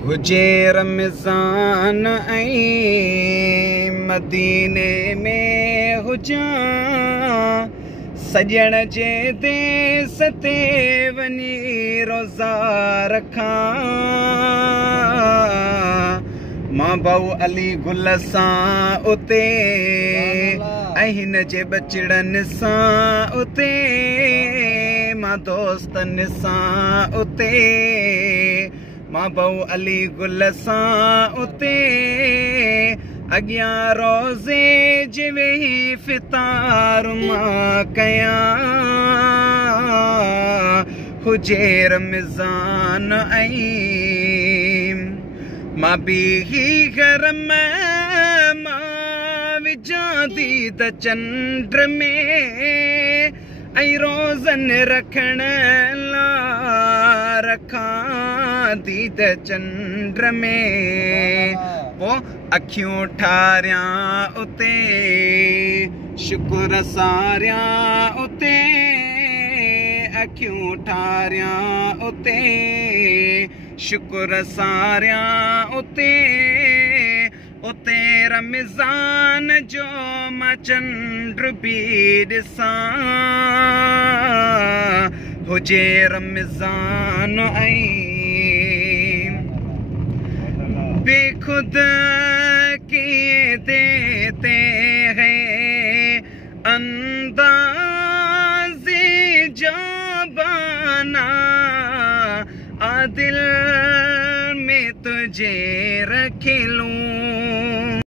हुजे रमज़ान ऐं मदीने में हुजां, सजण जे देस ते वञी रोज़ा रखां। मां भाऊ अली गुल सां उते ऐं हिन जे बचड़नि सां उते, मां दोस्तनि सां उते, मां भाऊ अली गुल सां उते, अॻियां रोज़े जे वेही फितार मां कयां। हुजे रमज़ान ऐं मां बीही घर में मां विझां दीद चंड में, ऐं रोज़न रखण ला रखां दीद चंड में। पोइ अखियूं ठारियां उते, शुक्र सारियां उते, अखियूं ठारियां उते, शुक्र सारियां उते, उते रमज़ान जो मां चंड बि ॾिसां। हुजे रमज़ान ऐं बेखुद किए देते हैं अंदाज़े जाबाना, आदिल में तुझे रख लूं